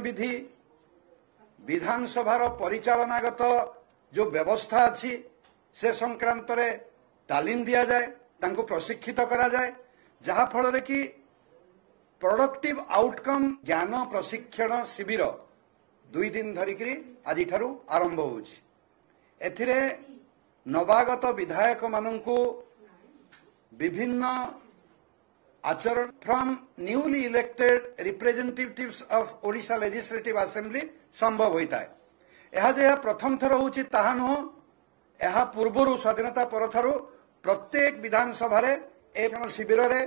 विधि विधानसभार परिचालनागत जो व्यवस्था अच्छी से संक्रांत रे तालीम दिया जाए, तांको प्रशिक्षित करा जाए, जहा फल रे कि प्रोडक्टिव आउटकम ज्ञान प्रशिक्षण शिविर 2 दिन धरिकी आज आरंभ होछि। एथिरे नवागत विधायक माननकु विभिन्न आचरण from newly elected representatives of Odisha legislative assembly संभव होता है। यह जे प्रथम थर होछि ताहा नुह, यह पूर्व स्वाधीनता परथारु प्रत्येक विधानसभा रे ए शिविर रे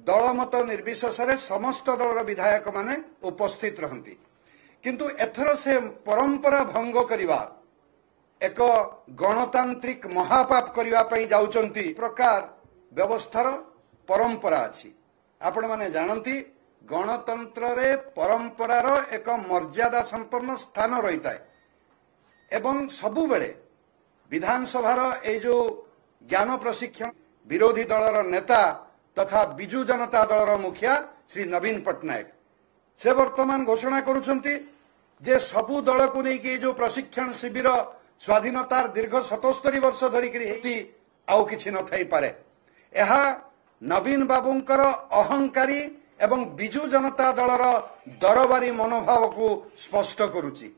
दलमत निर्विशेष समस्त दलर विधायक माने उपस्थित रहंती, किंतु एथर से परंपरा भंग करिवा एक गणतांत्रिक महापाप करिवा पई जाउचंती। प्रकार व्यवस्थार परंपरा अछि, आपण माने जानती गणतंत्र रे परंपरार एक मर्यादा संपन्न स्थान रही है एवं सबु बेले विधानसभार ए जो ज्ञान प्रशिक्षण विरोधी दलर नेता तथा बिजु जनता दलर मुखिया श्री नवीन पट्टनायक से वर्तमान घोषणा करुछंती जे सबु दल को लेकिन जो प्रशिक्षण शिविर स्वाधीनतार दीर्घ 77 वर्ष धरिकी आउ किछि न थाई पारे। यह नवीन बाबूंकर अहंकारी एवं बिजु जनता दलर दरबारी मनोभाव को स्पष्ट करुची।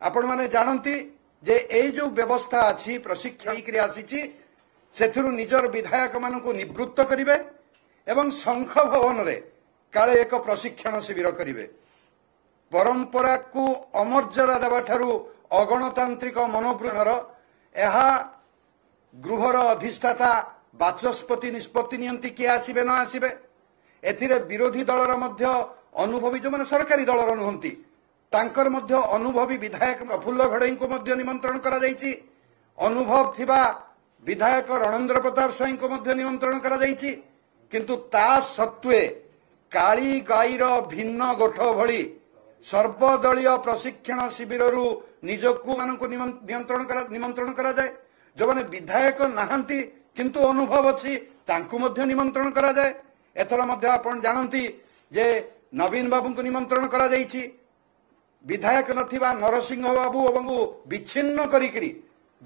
आपण माने जानती जे ए जो व्यवस्था अच्छी प्रशिक्षण आसी सेथिरु निजर विधायक मानक निवृत्त करिवे एवं शंख भवन रे काले एक प्रशिक्षण शिविर करिवे। परंपरा को अमर्यादा देवा ठारू अगणतांत्रिक मनोवृत्तिर यह गृहर अधिष्ठाता बाचस्पति निष्पत्ति नियंती किए आसीबे न आसीबे। एथिरे विरोधी दलर मध्य अनुभवी जो माने सरकारी दलर नुहंती तांकर मध्य अनुभवी विधायक प्रफुल्ल घड़ई को मध्य निमंत्रण करा जायछि। अनुभव थिबा विधायक रणेंद्र प्रताप स्वाई को मध्य निमंत्रण करा जायछि, किंतु ता सत्वे काली गाईर भिन्न गोठ भली सर्वदलीय प्रशिक्षण शिविररू निजकु मानकु निमंत्रण करा जाए। जो माने विधायक नाहंती किंतु अनुभव अच्छी तांकु मध्य निमंत्रण करा जाए। एथर मध्य आपण जानती जे नवीन बाबू को निमंत्रण करा जायछि। विधायक नथिबा नरसिंह बाबू एवं विच्छिन्न करिकरी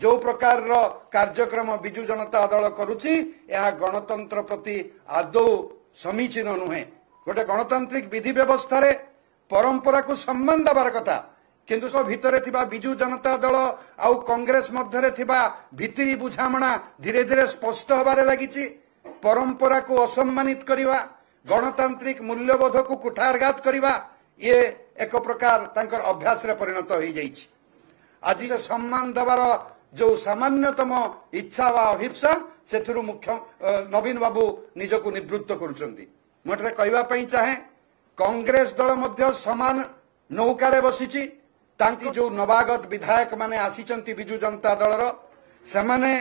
जो प्रकार कार्यक्रम बिजु जनता दल करुची यह गणतंत्र प्रति आदौ समीचीन नुहे। गोटे गणतांत्रिक विधि व्यवस्था रे परंपरा को सम्मान दबार कथा, किंतु सब भितरे थिबा बिजु जनता दल आउ कांग्रेस मध्यरे थिबा भितरी बुझामणा धीरे धीरे स्पष्ट होबारे लागिछि। परंपरा को असम्मानित करिवा, गणतांत्रिक मूल्यबोध को कुठारघात करिवा ये एक प्रकार तांकर अभ्यास रे परिणत हो जाइछि। आज से सम्मान दबार जो सामान्यतम इच्छा वा अभिप्सा सेथुरु मुख्य नवीन बाबू निजको निवृत्त करुचंती। मोटरे कहबा पई चाहे कांग्रेस दल मध्य समान नौकारे बसिछि। तांकी जो नवागत विधायक माने आसीचंती बिजु जनता दलर सेमाने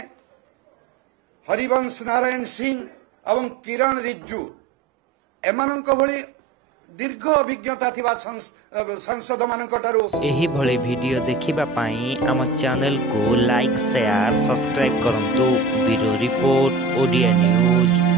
हरिवंश नारायण सिंह एवं किरण रिज्जू एमानंक भली दीर्घ अभिज्ञता थिबा सांसद मानक ठारू एही भली वीडियो देखिबा पाई आम चैनल को लाइक शेयर सब्सक्राइब करंतु। Bureau report Odia news.